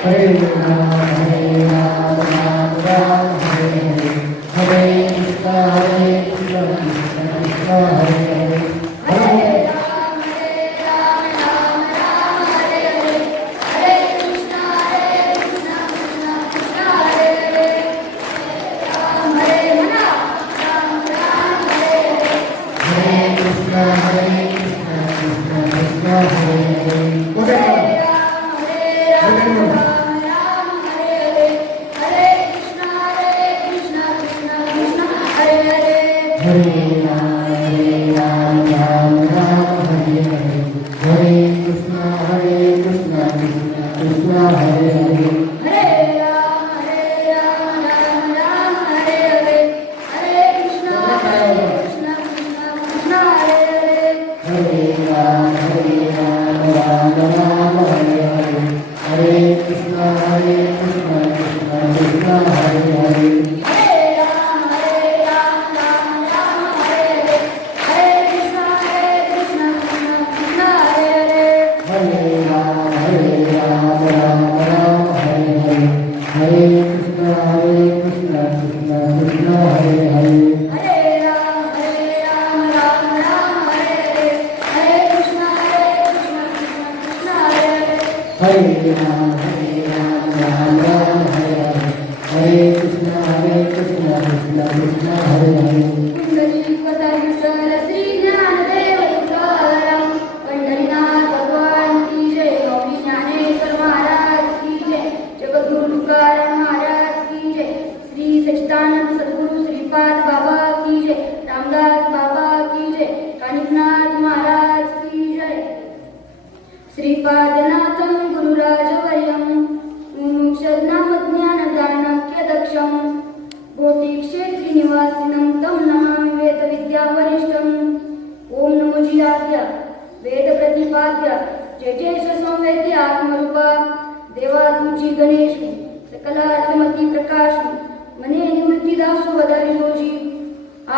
हरे राम राम राम हरे हरे कृष्णा कृष्णा कृष्णा हरे हरे हरे श्रीपादनाथं गुरुराजवर्यं मुमुक्षज्ञानज्ञानदानक्यदक्षं गोटीक्षेत्रिनिवासिनं तं नमामि वेदविद्यावरिष्ठम् ॐ नमो जियाद्य वेदप्रतिपाद्य जय जय संवेद्य आत्मरूपा देवा तुझी गणेशु सकलात्मती प्रकाशु मने निवृत्तीदासो वदारी रोजी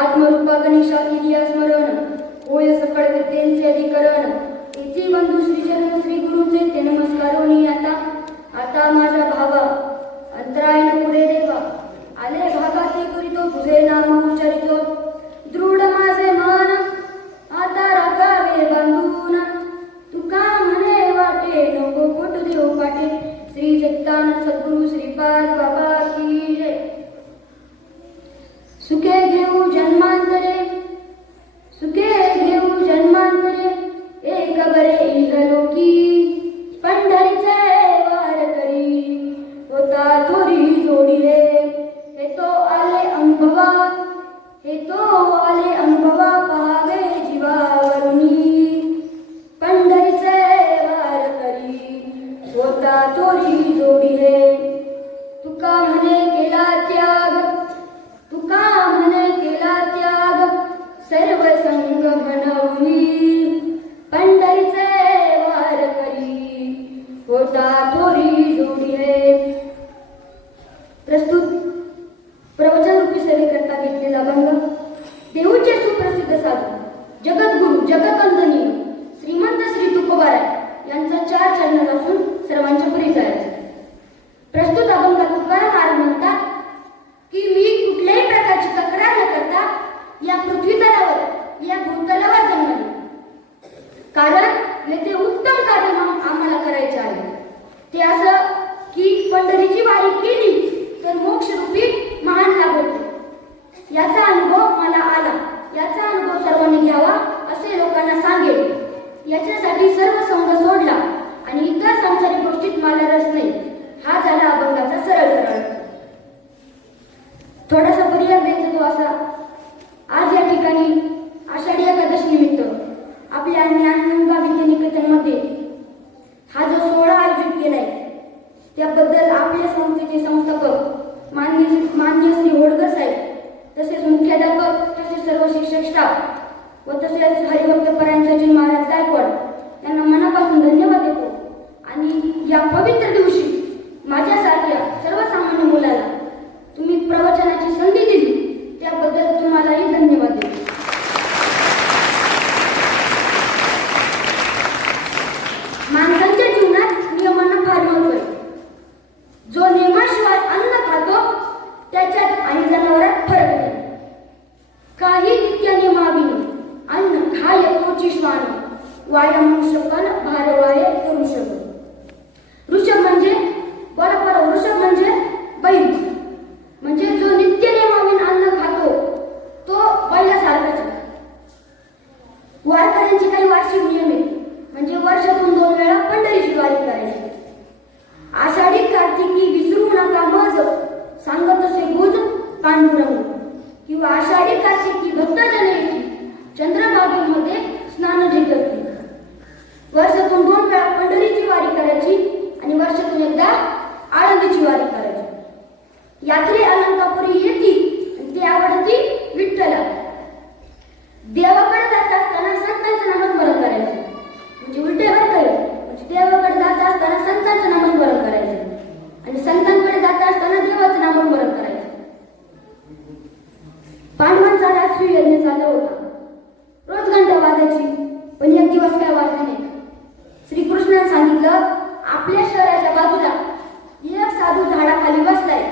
आत्मरूपा गणेशा किरिया स्मरण होय सकळ विद्येचे अधिकरण इति बंधू श्रीजन श्री गुरुचे ते नमस्कारोनी आता माझ्या भावा अंतरायण पुढे देवा आले भागा ते करीतो तुझे नाम उच्चारितो दृढ माझे मन आता रागावे बांधून तुका म्हणे वाटे नको कोटू देव पाटे श्री जगतानंद सद्गुरु श्रीपाद बाबा की जय सुखे घेऊ जन्मांतरे एक बरे इहलोकी पंढरीचे वार करी होता थोरी जोडीले हे तो आले अनुभवा पाहावे जीवावरुनी पंढरीचे वार करी होता थोरी जोडीले तुका म्हणे केला त्याग सर्व संग म्हणवी पंढरीचे वार करी होता थोरी जोडी है। प्रस्तुत प्रवचन रूपी सेवेकरता घेतलेला अभंग देऊचे सुप्रसिद्ध साधू जगद्गुरु जगतवंदनीय श्रीमंत श्री तुकोबाराय यांचा 4 चरण असून सर्वांच्या पुढे जायचे। प्रस्तुत अभंगात तुकाराम महाराज म्हणतात की मी कुठल्याही प्रकारची तक्रार न करता या पृथ्वी तलावर या भूतलावर जन्मले, कारण येथे उत्तम कार्य आम्हाला करायचे आहे। ते असं की पंढरीची वारी केली तर मोक्षरूपी महान लाभ होतो। याचा अनुभव मला आला, याचा अनुभव सर्वांनी घ्यावा असे लोकांना सांगेल। याच्यासाठी सर्व संग सोडला आणि इतर सांसारिक गोष्टीत मला रस नाही, हा झाला अभंगाचा सरळ अर्थ। थोडासा पर्याय द्यायचा तो असा, आज या ठिकाणी आषाढी एकादशी निमित्त आपल्या ज्ञानगंगा विद्यानिकेतनमध्ये हा जो सोहळा आयोजित केलाय त्याबद्दल आपल्या संस्थेचे संस्थापक माननीय श्री होडकर साहेब, तसेच मुख्याध्यापक, तसेच सर्व शिक्षक स्टाफ व तसेच हरिभक्त परायण सचिन महाराज गायकवाड यांना मनापासून धन्यवाद देतो। आणि या पवित्र दिवशी माझ्यासारख्या सर्वसामान्य मुलाला तुम्ही प्रवचनाची संधी दिली त्याबद्दल तुम्हालाही धन्यवाद देतो। माणसांच्या जीवनात नियमांना फार महत्त्व आहे। पांडुरंग किंवा आषाढी कार्तिकी भक्तजन येती चंद्रभागेमध्ये स्नान जे करतील. वर्षातून 2 वेळा पंढरीची वारी करायची आणि वर्षातून एकदा आळंदीची वारी करायची. यात्रे अलंकापुरी येती आणि ती आवडती विठ्ठला. देवाकडे जात असताना संतांचं नामस्मरण करायचं, म्हणजे उलटे वर म्हणजे देवाकडे जात असताना संतांचं नामस्मरण करायचं आणि संतांकडे जात असताना देवाचं नामस्मरण करायचं. पांडवांचा राष्ट्रीय यज्ञ चालू होता. रोज घंटा वाजायची, पण एक दिवस काय वाजले नाही. श्रीकृष्णाने सांगितलं, आपल्या शहराच्या बाजूला एक साधू झाडाखाली बसलाय,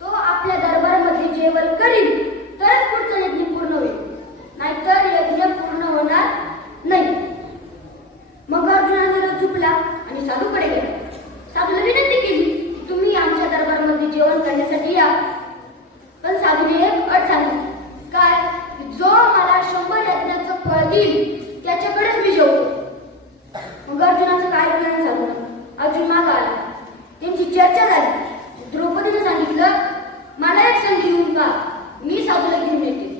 तो आपल्या दरबारामध्ये जेवण करील तरच पुढचं यज्ञ पूर्ण होईल, नाहीतर यज्ञ पूर्ण होणार नाही. मग अर्जुनाने झुकला आणि साधूकडे गेला. साधूला विनंती केली की तुम्ही आमच्या दरबारामध्ये जेवण करण्यासाठी या. पण साधूने एक अट सांगितली, काय, जो मला 100 यज्ञाचं फळ देईल त्याच्याकडेच मी जेवतो. मग अर्जुनाचं काय केलं साधून? अर्जुन माग आला. त्यांची चर्चा झाली. द्रौपदीने सांगितलं, मला एक संधी देऊन का, मी साधूला घेऊन येते.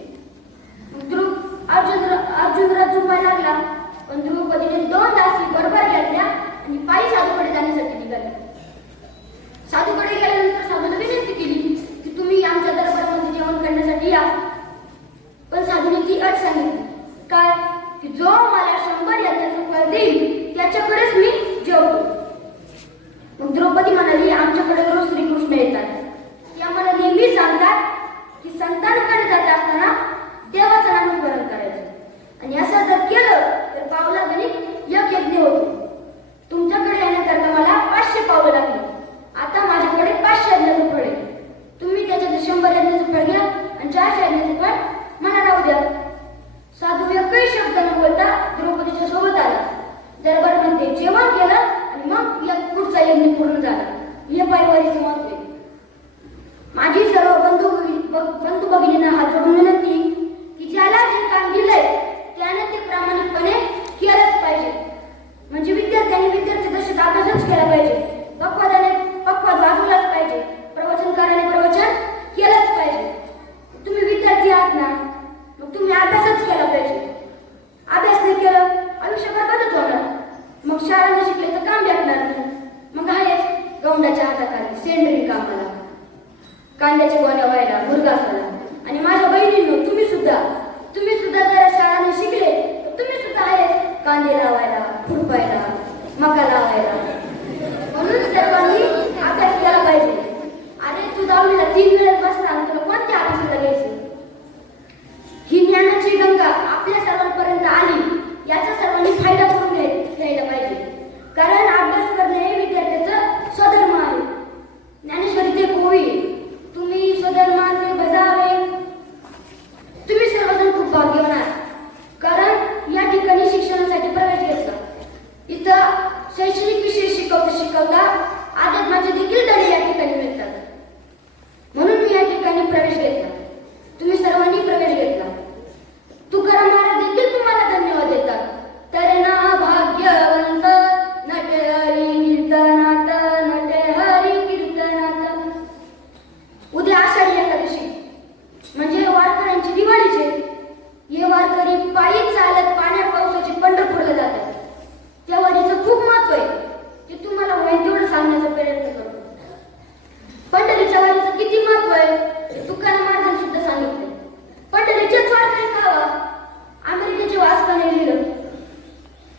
अर्जुन झुकायला लागला, पण द्रौपदीने 2 दासी बरोबर घेतल्या आणि पायी साधूकडे जाण्यासाठी निघाले. साधूकडे गेल्यानंतर साधूला विनंती केली की तुम्ही आमच्या दरबारामध्ये जेवण करण्यासाठी या. पण साधूने ती अट सांगितली, काय, की जो मला 100 यज्ञाचं फळ देईल त्याच्याकडेच मी जेवतो. मग द्रौपदी म्हणाली, आमच्याकडे रोज श्रीकृष्ण येतात, ते आम्हाला नेहमी सांगतात की संतांकडे जात असताना देवाचं नामस्मरण करायचं आणि असं जर केलं तर पावला गणित 1 यज्ञ होतो. तुमच्याकडे येण्याकरता मला 500 पावलं लागली. आता माझ्याकडे 500 यज्ञाचं फळ आहे. तुम्ही त्याच्यात 100 यज्ञाचं फळ घ्या आणि 400 यज्ञाचं फळ मला राहू द्या. साधू एकही शब्द न बोलता द्रौपदीच्या सोबत आला. दरबारामध्ये जेवण केलं आणि मग पुढचा यज्ञ पूर्ण झाला. हे पायवारीचं महत्व आहे. माझी सर्व बंधू भगिनींना हात जोडून विनंती की ज्याला जे काम दिलंय त्याने ते प्रामाणिकपणे केलंच पाहिजे. म्हणजे विद्यार्थी दशेत अभ्यासच केला पाहिजे, पक्वाद वाजवलाच पाहिजे, प्रवचनकाराने प्रवचन केलंच पाहिजे. तुम्ही विद्यार्थी आहात ना, मग तुम्ही अभ्यासच केला पाहिजे. अभ्यास नाही केलं आयुष्यभर बदच होणार. मग शाळा न शिकले तर काम भेटणार नाही. मग आहेच गौंडाच्या हाताखाली सेंद्रिय कामाला, कांद्याचे गोण्या व्हायला, मुरगासाला. आणि माझ्या बहिणींनो, तुम्ही सुद्धा जरा शाळाने शिकले तर तुम्ही सुद्धा आहेच कांदे लावायला, खुरपायला, मका लावायला. म्हणून सर्वांनी अभ्यास केला पाहिजे. अरे तू 10वीला 3 वेळेस बसणार, तुला कोणत्या अभ्यासाला घ्यायचं? ही ज्ञानाची गंगा आपल्या सर्वांपर्यंत आली याचा सर्वांनी फायदा करून घ्यायला पाहिजे. कारण अभ्यास करणे हे विद्यार्थ्याचं स्वधर्म आहे. ज्ञानेश्वरी ते कोवी, तुम्ही स्वधर्माचे बजावे. तुम्ही सर्वजण खूप भाग्यवान आहात, कारण या ठिकाणी शिक्षणासाठी प्रवेश घेतला. इथं शैक्षणिक विषय शिकवता अध्यात्माचे देखील धडे या ठिकाणी मिळतात. म्हणून मी या ठिकाणी प्रवेश घेतला. तुम्ही सर्वांनी प्रवेश घेतला. तुकाराम महाराज देखील तुम्हाला धन्यवाद देतात. तरे ना भाग्यवंत नटे हरी कीर्तनात, नटे हरी कीर्तनात. उद्या आषाढी एकादशी म्हणजे वारकऱ्यांची दिवाळीचे. हे वारकरी पायी चालत पाण्या पावसाची पंढरपूरला जातात. त्या वारीचं खूप महत्व आहे. ते तुम्हाला होईल तेवढं सांगण्याचा प्रयत्न करतो. पंढरीच्या वारीचं किती महत्व आहे ते तुकाराम महाराजांनी सुद्धा सांगितले. पंढरीचेच वारकरी खावा, अमेरिकेचे वाचता नाही लिहिलं.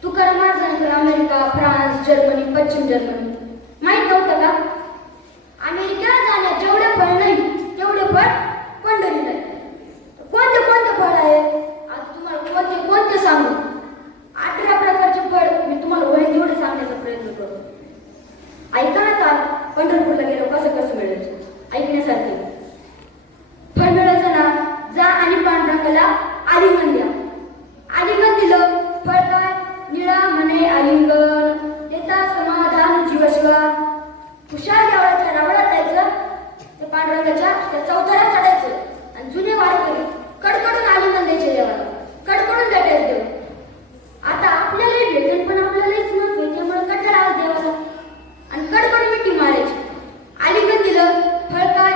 तुकाराम महाराजांकडे अमेरिका, फ्रान्स, जर्मनी, पश्चिम जर्मनी माहीत नव्हतं का? अमेरिकेला जाण्यात जेवढे फळ नाही तेवढे फळ पंढरी नाही. कोणते फळ आहे आता तुम्हाला कोणते सांगू? 18 प्रकारचे फळ मी तुम्हाला होईल तेवढे सांगण्याचा प्रयत्न करतो. ऐका ना, का पंढरपूरला गेलो कसं मिळायचं ऐकण्यासारखे. फळ मिळायचं ना, जा आणि पांडुरंगाला आलिंगन द्या. आलिंगन दिलं फळ काय? निळा म्हणे आलिंगन देता समाधान जीवशिवा. हुशार देवळाच्या रावळात जायचं, ते पांडुरंगाच्या त्या चौथऱ्यात चढायचं आणि जुने वारकरी कडकडून आलिंगन द्यायचे देवाला, कडकडून भेटायचं देव. आता आपल्यालाही भेटेल, पण आपल्यालाच महत्व त्यामुळे कठार आवाज देवाला आणि कडकडून मिठी मारायची. आलिंगन दिलं फळ काय?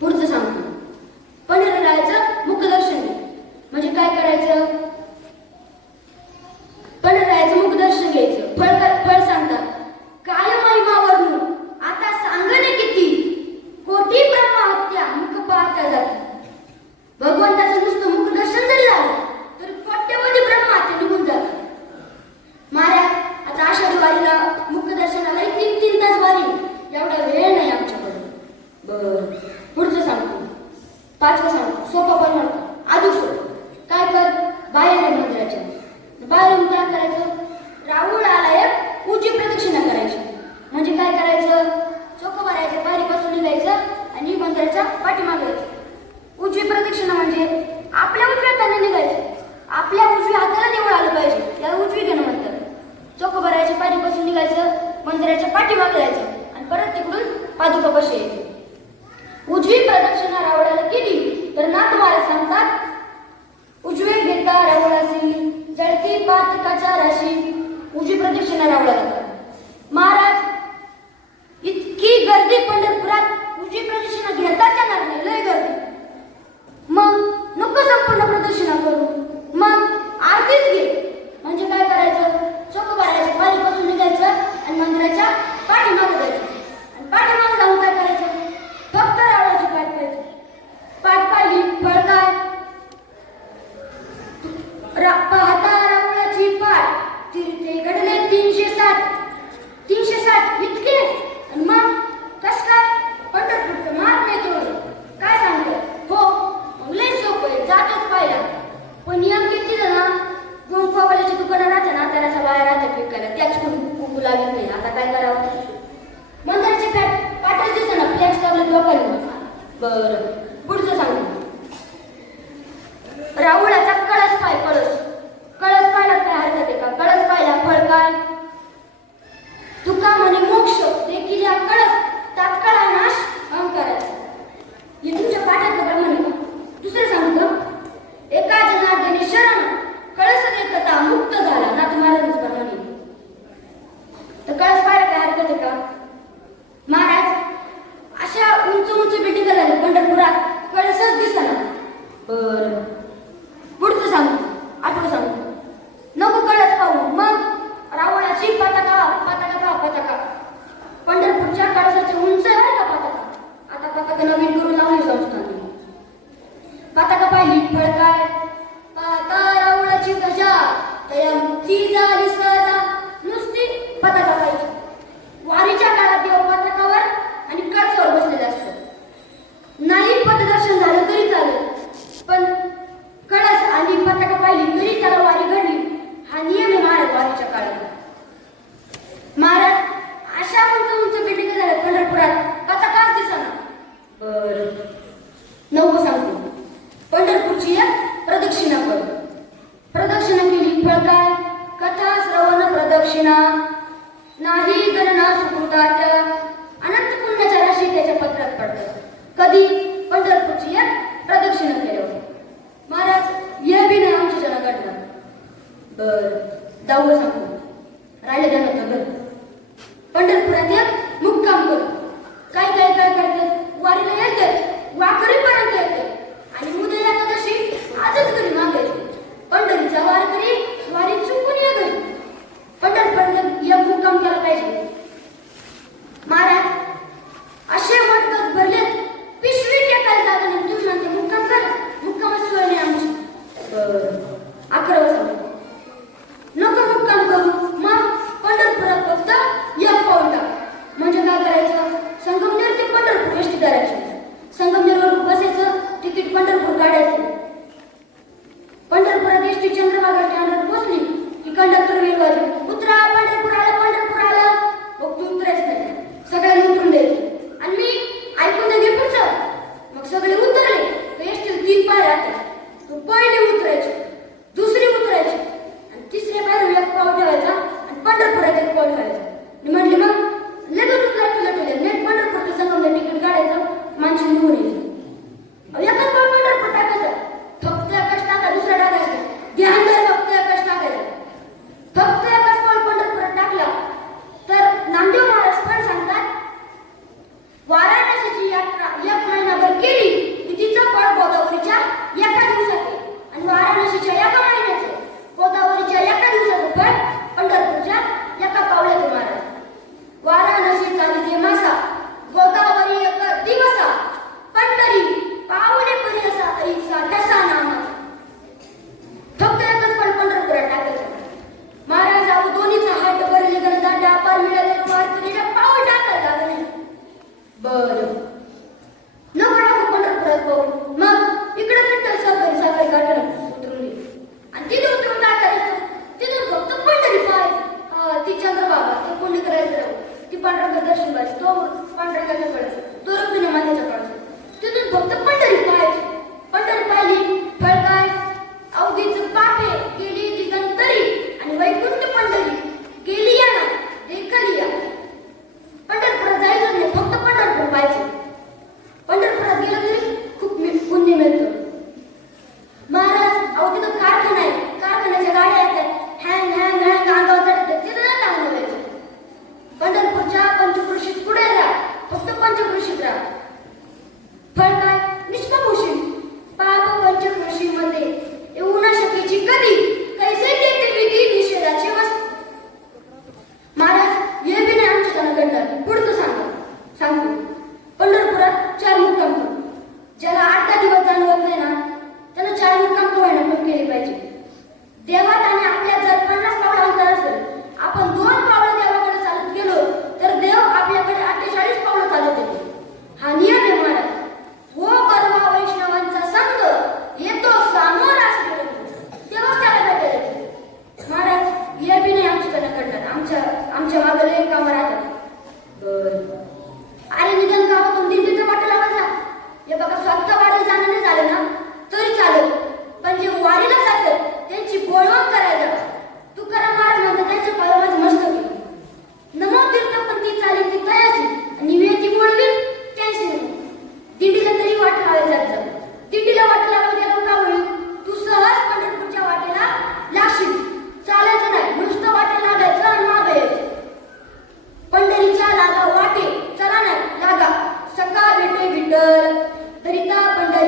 पुढचं सांगतो. पंढररायाचं मुखदर्शन घे. म्हणजे काय करायचं? पंढररायाचं मुखदर्शन घ्यायचं. फळ सांगतात. काय महिमा वर्णू आता सांगणे किती, कोटी ब्रह्मा हत्या मुख पाहता जाती. भगवंताचं नुसतं मुखदर्शन जरी झालं तर कोट्यवधी ब्रह्मा हत्या निघून जातात. महाराज आता आषाढी वारीला मुखदर्शनाला 3-3 तास वारी, एवढा वेळ नाही आमच्याकडे. पुढचं सांगतो. 5वं सांगतो. सोपं पण म्हणतो. अजून सोपं. काय कर? बाहेर आहे मंदिराच्या. बाहेर येऊन काय करायचं? राहुळ आला पूजी प्रदक्षिणा करायची. म्हणजे काय करायचं? चोख भरायचं, पायरीपासून निघायचं आणि मंदिराच्या पाठीमागे जायचं. उजवी प्रदक्षिणा म्हणजे आपल्या उजव्या हाताने निघायचं. आपल्या उजव्या हाताला देऊळ आलं पाहिजे, याला उजवी घेणं म्हणतात. चोख भरायचे, पायरीपासून निघायचं, मंदिराच्या पाठीमागे जायचं आणि परत तिकडून पादुका पाशी यायचं. उजवी प्रदक्षिणा रावळाला केली तर नाथ महाराज सांगतात, उजवे घेता रावळासी जळती पातकाच्या राशी. उजवी प्रदक्षिणा रावळाला करा. महाराज इतकी गर्दी पंढरपुरात, उजवी प्रदक्षिणा घेताच येणार नाही, लय गर्दी. मग नको संपूर्ण प्रदक्षिणा करू, मग आरतीच घे. म्हणजे काय करायचं? चोख भरायचं, पायरीपासून निघायचं आणि मंदिराच्या पाठीमागे जायचं. आणि पाठीमागे जाऊन काय करायचं? फक्त रावळाची पाठ पाहिजे. पाठ पाहिली, फळ काय? पाहता रावळाची पाठ तीर्थे घडले 360. 360 इतके. आणि मग कस काय? पंढरपूरचं महात्म्य तेवढं. काय सांगतो? हो, मग लय सोपं आहे, जातच पाहिला. पण नियम किती ना, गोंपावाल्याची दुकानं राहते ना, त्याच्या बाया राहतात विकायला, त्याच कुंकू लागत नाही. आता काय करावं? मंदिराची पाठच दिसत ना, फ्लॅक्स लावलं लोकांना. बरं, पुढचं सांगतो. राहुळाचा कळस पाय. कळस पाहिला काय हरकत आहे का? कळस पाहिला, फळ काय? तुका म्हणे मोक्ष देखील या कळस तात्काळ नाश अहंकाराचा. हे तुमच्या पाठात प्रमाणे का? दुसरं सांगतो. एका जनार्दनी शरण कळस देखता मुक्त झाला, नाथ महाराजांच्या प्रमाणे. तर कळस पाहिला काय हरकत आहे का? महाराज अशा उंच उंच बिल्डिंग झाल्या पंढरपुरात, कळसच दिसना. बरं, पुढचं सांगतो. 8वं सांगतो. नको कळस पाहू, मग रावळाची पताका. पंढरपूरच्या कळसाची उंच आहे का पताका? आता पताका नवीन करून लावली संस्थांनी. पताका पाहिली, फळ काय? पाहता रावळाची गजा तया मुक्ती झाली सहजा. नुसती पताका पाहिजे. वारीच्या काळात देव पताकावर आणि कळसावर बसलेले असतात. नाही पथदर्शन झालं तरी चालेल, पण कळस आणि पताका पाहिली तरी त्याला वारी घडली, हा नियम आहे महाराज वारीच्या काळात. महाराज अशा उंच उंच बिल्डिंग झाल्या पंढरपुरात, पताकाच दिसना. बरं, 9वं सांगतो. पंढरपूरची एक प्रदक्षिणा कर. प्रदक्षिणा केली, फळ काय? कथा श्रवण प्रदक्षिणा. नाही गणना सुकृताच्या, अनंत पुण्याच्या राशी त्याच्या पत्रात पडतात. कधी? पंढरपूरची एक प्रदक्षिणा केल्यावर. महाराज या बी नाही आमच्या जण घडणार. बरं, 10वं सांगतो. राहिले जाणार घर. पंढरपुरात एक मुक्काम कर. काय करतात? वारीला येतात, वाकरीपर्यंत येतात आणि उद्या एकादशी आजच घरी मागायचे. पंढरीचा वारकरी वारी चुकून या घरी. पंढरपुरात एक मुक्काम केला पाहिजे. महाराज असे मटकत भरलेत, पिशवी टेकायला जागा नाही. तुम्ही म्हणते मुक्काम करा, मुक्कामाची सोय नाही आमची. 11वं सांगतो. नको मुक्काम करू,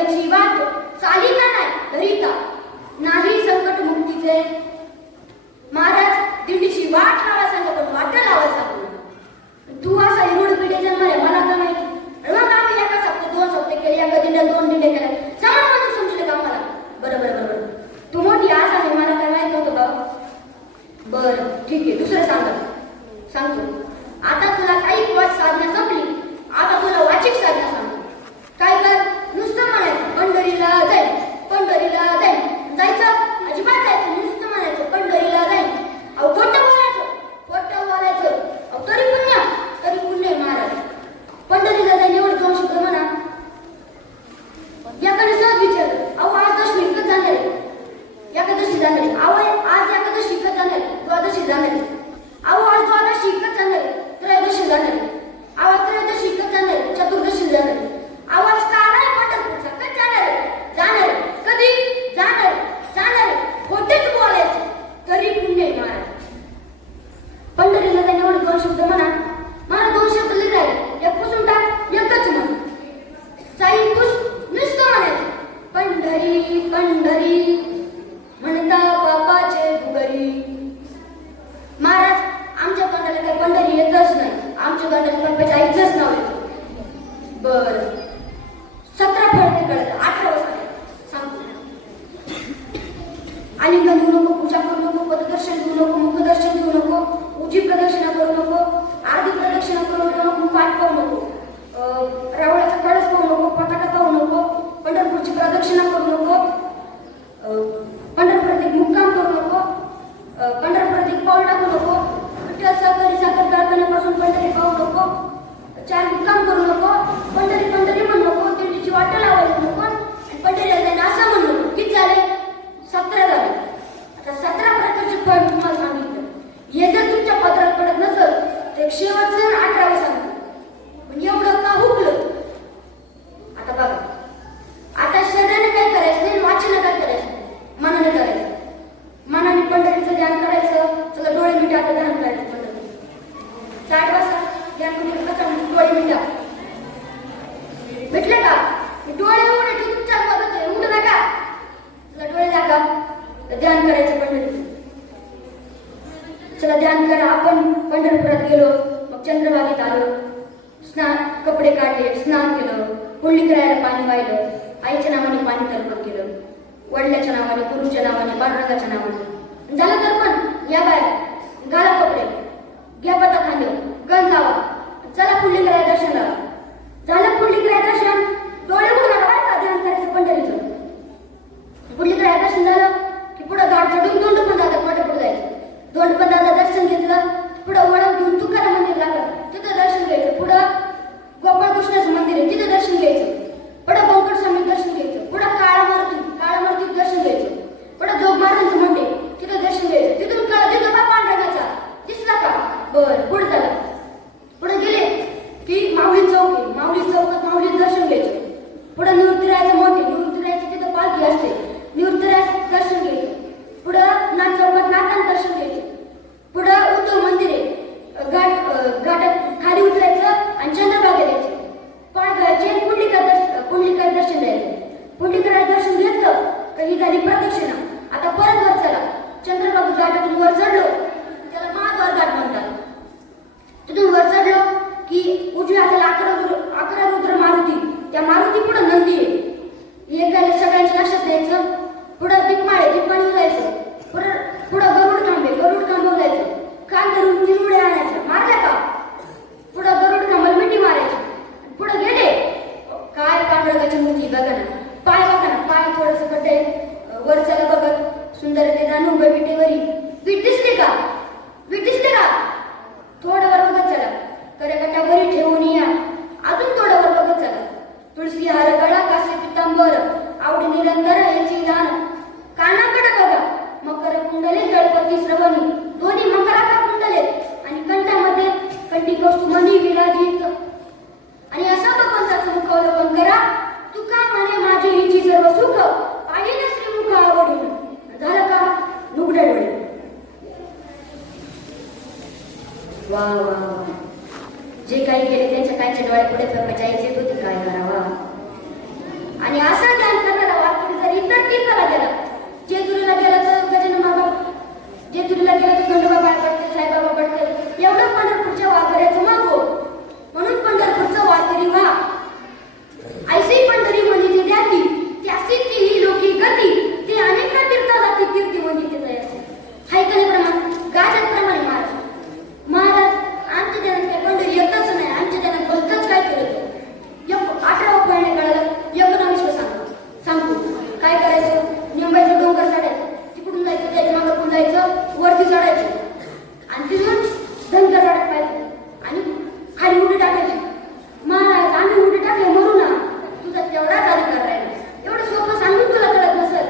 पंढरीची वाट चालिता नाही धरिता नाही संकट मुक्तीचे. महाराज दिंडीची वाट लावा सांगा पण वाट लावा सांगू. तू असा हिरोड पिढे जन्माला मला काय माहिती. मग आम्ही एका सप्ते 2 सप्ते केले एका दिंड्या 2 दिंड्या केल्या समान म्हणून समजले का आम्हाला. बरं बरं बरं तू मोठी आज आहे मला काय माहित नव्हतं का. बरं ठीक आहे दुसरं सांगतो. आता तुला काही वाच साधना संपली आता तुला वाचिक साधना सांगतो. काय कर नुसतं म्हणायचं पंढरीला जाईल पंढरीला जाईल जायचं अजिबात जायचं नुसतं म्हणायचं पंढरीला जाईल. अहो खोटं बोलायचं अहो तरी पुण्य महाराज. पंढरीला जाईल एवढं 2 शब्द म्हणा. याकडे सहज विचारलं अहो आज दशमी विकत जाणार आहे एकादशी जाणार आहे. अहो आज एकादशी विकत जाणार आहे द्वादशी जाणार आहे. अहो आज द्वादशी विकत जाणार आहे त्रयोदशी जाणार आहे. अहो त्रयोदशी विकत जाणार आहे चतुर्दशी जाणार आहे. आवाज काढा आहे पंढरपूरचा कधी जाणार आहे कधी जाणार आहे खोटेच बोलायचं तरी पुण्य आहे महाराज. पंढरीला त्याने एवढे 2 शब्द म्हणा. मला 2 शब्द लिहायला एक पुसून टाक एकच म्हण. साई पुस नुसतं म्हणायचं पंढरी पंढरी म्हणता बापाचे भुगरी. महाराज आमच्या तोंडाला काही पंढरी येतच नाही. आमच्या तोंडाला बापाच्या आईचंच नाव येतं. बरं 17 फळ कळलं 18 वाजता सांगतो. आलिंगन देऊ नको पूजा करू नको पददर्शन देऊ नको मुखदर्शन देऊ नको उजी प्रदक्षिणा करू नको आरती प्रदक्षिणा करू नको पाठ पाहू नको रावळाचा कळस पाहू नको पताका पाहू नको पंढरपूरची प्रदक्षिणा करू नको पंढरपुरात एक मुक्काम करू नको पंढरपुरात एक पाऊल टाकू नको विठ्ठल सहकारी साखर कारखान्यापासून पंढरी पाहू नको 4 मुक्काम करू नको पंढरी पंढरी म्हणू नको दिंडीची वाट लावायला नको आणि पंढरीला जायला असं म्हणू नको. किती झाले 17 झाले. आता 17 प्रकारचे फळ तुम्हाला सांगितलं. हे जर तुमच्या पत्रात पडत नसेल तर शेवटचं 18 सांगतो. पण एवढं का हुकलं. आता बघा आता शरीराने काय करायचं नाही वाचन काय करायचं मनाने करायचं. मनाने पंढरीचं ध्यान करायचं. चला डोळे मिटा आता ध्यान करायचं पंढरी 8 वाजता ध्यान करून कसं डोळे मिटा भेटले का डोळे उघडे तुमच्या बघत आहे उघडू नका. चला डोळे लागा ध्यान करायचं पंढरीचं. चला ध्यान करा. आपण पंढरपुरात गेलो मग चंद्रभागेत आलो स्नान कपडे काढले स्नान केलं कुंडली करायला पाणी वाहिलं आईच्या नावाने पाणी तर्पण केलं वडिलाच्या नावाने गुरुच्या नावाने पांडुरंगाच्या नावाने झालं तर्पण. या बाहेर घाला कपडे घ्या पता खांदे गण जावा चला कुंडली करायला दर्शन लावा. झालं कुंडली करायला दर्शन डोळे उघडा का ध्यान करायचं पंढरीचं. कुंडली करायला दर्शन झालं की पुढं घाट चढून दोंडपण दादा पंढरपूर जायचं. दोंडपण दादा दर्शन घेतलं पुढं वळण घेऊन तुकाराम मंदिर लागलं तिथं दर्शन घ्यायचं. पुढं गोपाळकृष्णाचं मंदिर आहे तिथं दर्शन घ्यायचं. पुढं बंकट स्वामी दर्शन घ्यायचं. पुढं काळा मारुती दर्शन घ्यायचं. पुढं जोग महाराजांचं मंदिर तिथं दर्शन घ्यायचं. तिथून तिथं का पांढरंगाचा दिसला का बरं पुढे झाला. पुढे गेले की माऊली चौकात माऊली दर्शन घ्यायचं. पुढे निवृत्तीरायाचं मोठे निवृत्तीरायाचं तिथं पालखी असते निवृत्तीरायाचं दर्शन घ्यायचं. पुढं नाथ चौकात नाथांचं दर्शन घ्यायचं. पुढं उद्धव मंदिर आहे घाटात खाली उतरायचं आणि चंद्रभागेत यायचं. पाय घ्यायचे पुंडलिका दर्शन द्यायचं. पुंडलिका दर्शन घेतलं तर ही झाली प्रदक्षिणा. आता परत वर चला चंद्रभागा घाटातून वर चढलो त्याला महाद्वार घाट म्हणतात. तिथून वर चढलो की उजव्या हाताला 11 रुद्र मारुती त्या मारुती पुढे नंदी आहे. हे काय सगळ्यांच्या लक्षात द्यायचं. पुढं दीपमाळे जायचं. पुढं गरुड खांबे जायचं. कान धरून 3 उड्या आणायच्या मारल्या का पुढं गरुड खांबाला मिठी मारायची. पुढे गेले काय पांडुरंगाची मूर्ती बघा ना पाय बघा ना पाय थोडस कटे वर चला बघत सुंदर ते दानू विटेवरी वीट दिसले का थोडं वर बघत चला करेकटा वरी ठेवून या. अजून थोडं वर बघत चला तुळशी हार गळा कासे पितांबर आवडी निरंतर याची दान कानाकडे बघा मकर कुंडले गणपती श्रवणी दोन्ही मकराकार कुंडले आणि कंठामध्ये कंठी कौस्तुमणी विराजित आणि असा भगवंताचं मुखावलोकन करा. तुका म्हणे माझी हिची सर्व सुख पाहिलं श्रीमुख आवडून. झालं का नुगडे डोळे. वा वा जे काही केले त्यांच्या कायच्या डोळ्यापुढे प्रपंचायचे होते काय करावा आणि असं तीर्थाला गेला, जेजुरीला गेला तर गजानन बाबा, जेजुरीला गेला तर खंडोबा पडते, साईबाबा पडते, एवढं पंढरपूरच्या वारकऱ्याचं मागो. म्हणून पंढरपूरचं वारकरी व्हा. ऐसी पंढरी म्हणजे द्याती, त्याची ती लोकी गती, ते अनेक तीर्थाला ती कीर्ती म्हणजे ते तयार. हायकलेप्रमाणे गाजतप्रमाणे महाराज आमच्या जनात काय पंढरी येतच नाही, आमच्या जनात भलतंच काय केलं. 18 महिने कळालं, 19 सांगतो काय करायचं. निंबाईचं डोंगर चढायचं, तिकडून जायचं, त्याच्या मागं जायचं, वरती चढायचं आणि तिथून धनगर वाढत पाहिजे आणि खाली उडी टाकायची. महाराज आम्ही उडी टाकले मरू ना, तुझा तेवढाच अधिकार राहिला. एवढं सोपं सांगून तुला कळत नसेल.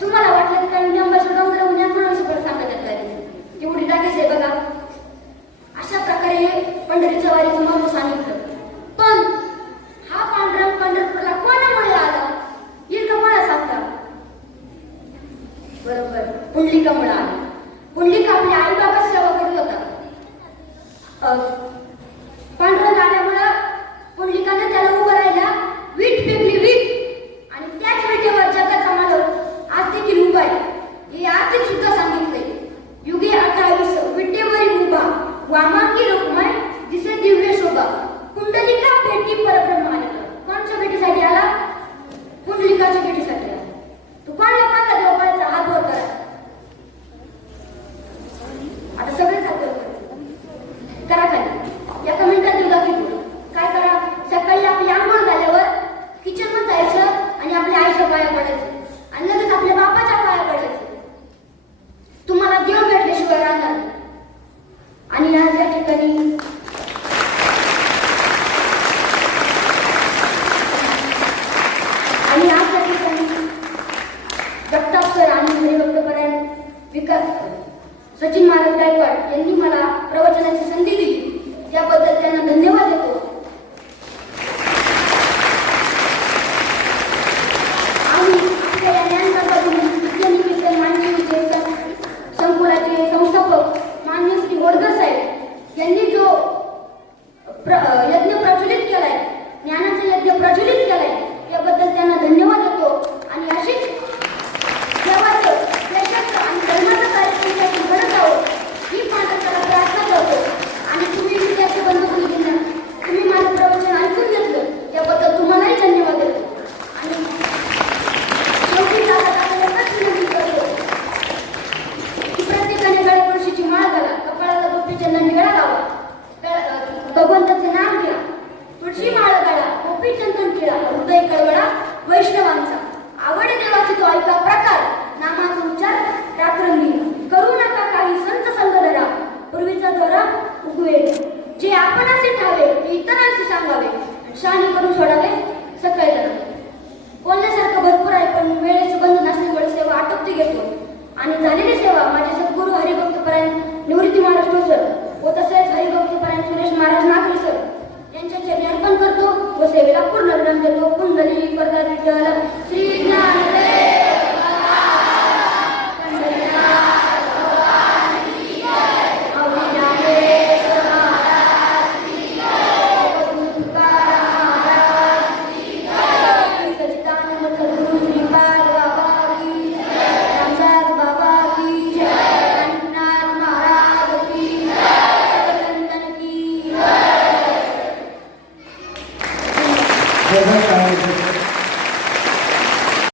तुम्हाला वाटलं काय निंबाईचं डोंगर म्हणून सांगत ती उडी टाकायचंय बघा. अशा प्रकारे पंढरीच्या वारीचं महत्व सांगितलं. पण हा पांडुरंग पंढरपूरला कोणामुळे आला येईल का कोणा सांगता? बरोबर, पुंडलिकामुळे आला. पुंडलिक आपल्या आई बाबा सेवा करत होता. पांडुरंग आल्यामुळं पुंडलिकानं त्याला उभं राहिला, वीट फेकली वीट आणि त्याच विटेवर जगाचा मालक आज देखील उभा आहे. हे आजच सुद्धा सांगितलंय. युगे 28 विटेवरी उभा, वामांगी लोकमय दिसे दिव्य शोभा, पुंडलिका भेटी परब्रह्म आलेला. कोणत्या भेटीसाठी आला? पुंडलिकाच्या भेटीसाठी आला. तू कोणला पाहता देवाचा हात वर करा. आता सगळेच हात वर करा खाली. एका मिनिटात देऊ दाखवतो. काय करा, सकाळी आपली आंघोळ झाल्यावर किचन मध्ये जायचं आणि आपल्या आईच्या पाया पडायचं आणि लगेच आपल्या बापाच्या पाया पडायचं. तुम्हाला देव भेटल्याशिवाय राहणार. आणि आज या ठिकाणी दत्ताप सर आणि हरिभक्तपरायण विकास सचिन महाराज गायकवाड यांनी मला प्रवचनाची संधी दिली, त्याबद्दल त्यांना धन्यवाद देतो. आम्ही आपल्या या ज्ञानप्रभातून विद्यानिकेतन माननीय विजयसन संकुलाचे संस्थापक माननीय श्री होडकर साहेब यांनी जो यज्ञ प्रज्वलित केलाय, ज्ञानाचा यज्ञ प्रज्वलित केलाय, याबद्दल त्यांना धन्यवाद देतो. आणि अशीच देवाचं, देशाचं आणि धर्माचं कार्य तुमच्याशी घडत आहोत ही माझ्याकडे प्रार्थना करतो. आणि तुम्ही विद्यार्थी बंधू भगिनींना तुम्ही माझं प्रवचन ऐकून घेतलं, याबद्दल तुम्हालाही धन्यवाद देतो. आणि शेवटी एकच विनंती करतो की प्रत्येकाने गळ्यात तुळशीची माळ घाला, कपाळाला गोपीचंदन निगडा लावा, भगवंताचे नाम घ्या, तुळशी माळ घाला, गोपीचंदन केला, हृदय कळवळा वैष्णवांचा. आवडे देवाची तो ऐका प्रकार, नामाचा उच्चार रात्रंदी करू नका काही संत संग धरा, पूर्वीचा दोरा उगवेल. जे आपणाचे ठावे ते इतरांशी सांगावे, शहाणी करून सोडावे सकाळी करावे. बोलण्यासारखं भरपूर आहे, पण वेळेचं बंधन असल्यामुळे सेवा आटोपती घेतो. आणि झालेली सेवा माझे सद्गुरू हरिभक्तपरायण निवृत्ती महाराज ठोसर व तसेच हरिभक्तपरायण सुरेश महाराज नागरी सर यांच्या चरणी अर्पण करतो व सेवेला पूर्ण विराम देतो. कुंडली करता विठ्ठल